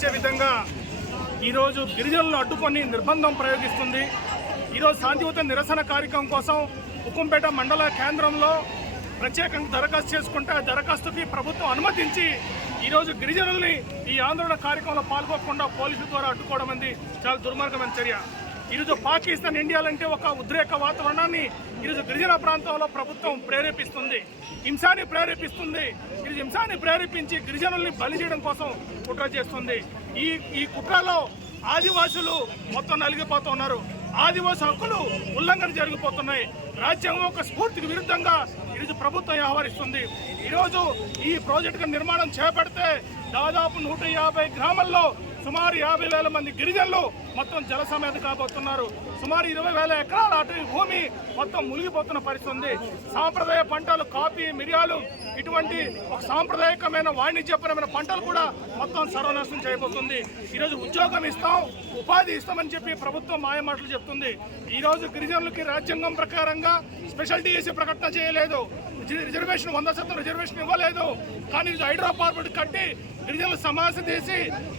విధంగా ఈరోజు గిరిజనులను అడ్డుకొని నిర్బంధం ప్రయోగిస్తుంది. ఈరోజు శాంతియుత నిరసన కార్యక్రమం కోసం ఉక్కంపేట మండల కేంద్రంలో ప్రత్యేకంగా దరఖాస్తు చేసుకుంటే ఆ దరఖాస్తుకి ప్రభుత్వం అనుమతించి ఈరోజు గిరిజనుల్ని ఈ ఆందోళన కార్యక్రమంలో పాల్గొనకుండా పోలీసుల ద్వారా అడ్డుకోవడం అనేది చాలా దుర్మార్గమైన చర్య. ఈరోజు పాకిస్తాన్ ఇండియాలంటే ఒక ఉద్రేక వాతావరణాన్ని ఈరోజు గిరిజన ప్రాంతంలో ప్రభుత్వం ప్రేరేపిస్తుంది, హింసాన్ని ప్రేరేపిస్తుంది. ఈరోజు హింసాన్ని ప్రేరేపించి గిరిజనుల్ని బలి చేయడం కోసం కుట్ర చేస్తుంది. ఈ కుట్రలో ఆదివాసులు మొత్తం నలిగిపోతున్నారు. ఆదివాసీ హక్కులు ఉల్లంఘన జరిగిపోతున్నాయి. రాజ్యాంగం ఒక స్ఫూర్తికి విరుద్ధంగా ఈరోజు ప్రభుత్వం వ్యవహరిస్తుంది. ఈరోజు ఈ ప్రాజెక్టు నిర్మాణం చేపడితే దాదాపు 150 గ్రామాల్లో సుమారు 50,000 మంది గిరిజనులు మొత్తం జల సమేత కాబోతున్నారు. సుమారు 20,000 ఎకరాల అటవీ భూమి మొత్తం మునిగిపోతున్న పరిస్థితి ఉంది. సాంప్రదాయ పంటలు కాఫీ, మిరియాలు ఇటువంటి ఒక సాంప్రదాయకమైన వాణిజ్యపరమైన పంటలు కూడా మొత్తం సర్వనాశనం చేయబోతుంది. ఈరోజు ఉద్యోగం ఇస్తాం, ఉపాధి ఇస్తామని చెప్పి ప్రభుత్వం మాయమాటలు చెప్తుంది. ఈరోజు గిరిజనులకి రాజ్యాంగం ప్రకారంగా స్పెషల్ డిఎస్సీ ప్రకటన చేయలేదు, రిజర్వేషన్ 100% రిజర్వేషన్ ఇవ్వలేదు. కానీ హైడ్రోపార్బెట్ కట్టి గిరిజనులు సమావేశం చేసి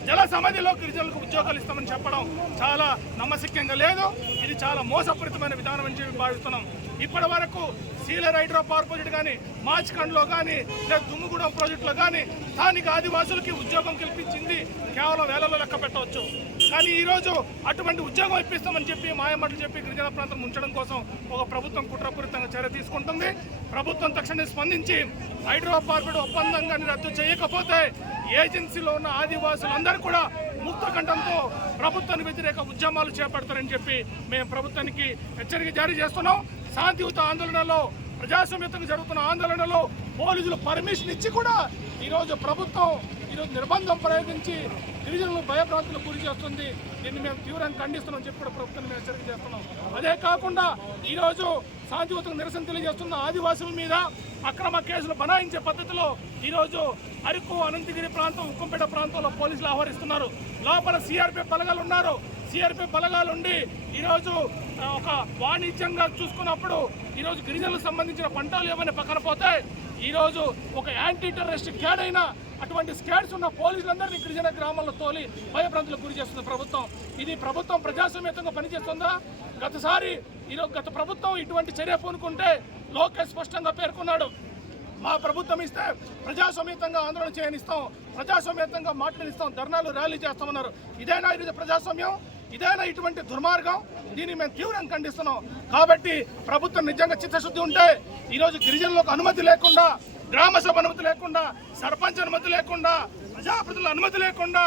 జల సమాధిలో గిరిజనులకు ఉద్యోగాలు ఇస్తామని చెప్పడం చాలా నమ్మశక్యంగా లేదు. ఇది చాలా మోసపూరితమైన విధానం అని చెప్పి భావిస్తున్నాం. ఇప్పటి వరకు సీలర్ హైడ్రోపవర్ ప్రాజెక్టు కానీ, మాచికండ్లో కానీ, లేదా దుమ్ముగూడెం ప్రాజెక్టులో కానీ స్థానిక ఆదివాసులకి ఉద్యోగం కల్పించింది కేవలం వేలలో లెక్క పెట్టవచ్చు. కానీ ఈరోజు అటువంటి ఉద్యోగం ఇప్పిస్తామని చెప్పి మాయమాటలు చెప్పి గిరిజన ప్రాంతం ఉంచడం కోసం ఒక ప్రభుత్వం కుట్రపూరితంగా చర్య తీసుకుంటుంది. ప్రభుత్వం తక్షణమే స్పందించి హైడ్రోపార్బెట్ ఒప్పందం కానీ రద్దు చేయకపోతే ఏజెన్సీలో ఉన్న ఆదివాసులందరూ కూడా ముక్తకంఠంతో ప్రభుత్వానికి వ్యతిరేక ఉద్యమాలు చేపడతారని చెప్పి మేము ప్రభుత్వానికి హెచ్చరిక జారీ చేస్తున్నాం. శాంతియుత ఆందోళనలో, ప్రజాస్వామ్యంగా జరుగుతున్న ఆందోళనలో పోలీసులు పర్మిషన్ ఇచ్చి కూడా ఈరోజు ప్రభుత్వం నిర్బంధం ప్రయోగించి గిరిజనులు భయభ్రాంతులకు గురి చేస్తుంది. దీన్ని మేము తీవ్రంగా ఖండిస్తున్నాం చెప్పి కూడా ప్రభుత్వాన్ని మేము హెచ్చరిక చేస్తున్నాం. అదే కాకుండా ఈరోజు శాంతియుతంగా నిరసన తెలియజేస్తున్న ఆదివాసుల మీద అక్రమ కేసులు బనాయించే పద్ధతిలో ఈరోజు అరకు, అనంతగిరి ప్రాంతం, ఉక్కంపేట ప్రాంతంలో పోలీసులు ఆహ్వానిస్తున్నారు. లోపల సిఆర్పిఎఫ్ బలగాలు ఉన్నారు. సిఆర్పిఎఫ్ బలగాలు ఉండి ఈరోజు ఒక వాణిజ్యంగా చూసుకున్నప్పుడు ఈరోజు గిరిజనులకు సంబంధించిన పంటలు ఏమైనా పక్కన పోతే ఈరోజు ఒక యాంటీ టెర్రరిస్ట్ క్యాడ్ అయినా అటువంటి స్కాడ్స్ ఉన్న పోలీసులందరినీ గిరిజన గ్రామాల్లో తోలి భయభ్రాంతులకు గురి చేస్తుంది ప్రభుత్వం. ఇది ప్రభుత్వం ప్రజాస్వామ్యంగా పనిచేస్తుందా? గత ప్రభుత్వం ఇటువంటి చర్య పూనుకుంటే లోకేష్ స్పష్టంగా పేర్కొన్నాడు, మా ప్రభుత్వం ఇస్తే ప్రజాస్వామ్యంగా ఆందోళన చేయనిస్తాం, ప్రజాస్వామ్యంగా మాట్లాడిస్తాం, ధర్నాలు ర్యాలీ చేస్తామన్నారు. ఇదేనా ఇది ప్రజాస్వామ్యం? ఇదేనా ఇటువంటి దుర్మార్గం? దీన్ని మేము తీవ్రంగా ఖండిస్తున్నాం. కాబట్టి ప్రభుత్వం నిజంగా చిత్తశుద్ధి ఉంటే ఈరోజు గిరిజనులకు అనుమతి లేకుండా, గ్రామ సభ అనుమతి లేకుండా, సర్పంచ్ అనుమతి లేకుండా, ప్రజాప్రతినిధుల అనుమతి లేకుండా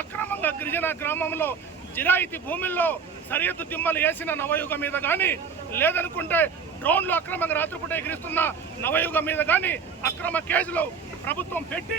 అక్రమంగా గిరిజన గ్రామంలో జిరాయితీ భూముల్లో సరిహద్దు దిమ్మలు వేసిన నవయుగ మీద కానీ, లేదనుకుంటే డ్రోన్లు అక్రమంగా రాత్రిపూట ఎగిరిస్తున్న నవయుగ మీద కానీ అక్రమ కేసులు ప్రభుత్వం పెట్టి